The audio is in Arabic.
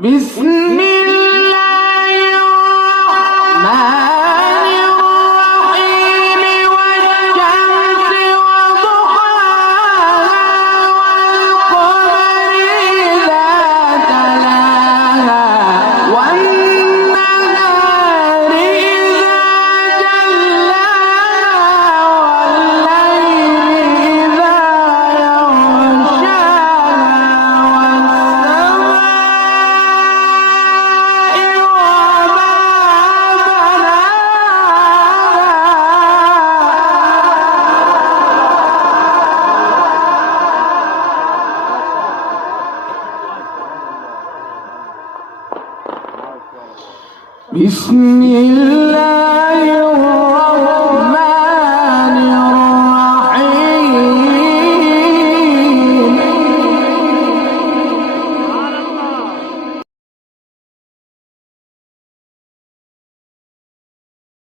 بسم الله الرحمن الرحيم والشمس وضحاها والقمر إذا تلاها والنهار إذا جلاها والليل إذا بسم الله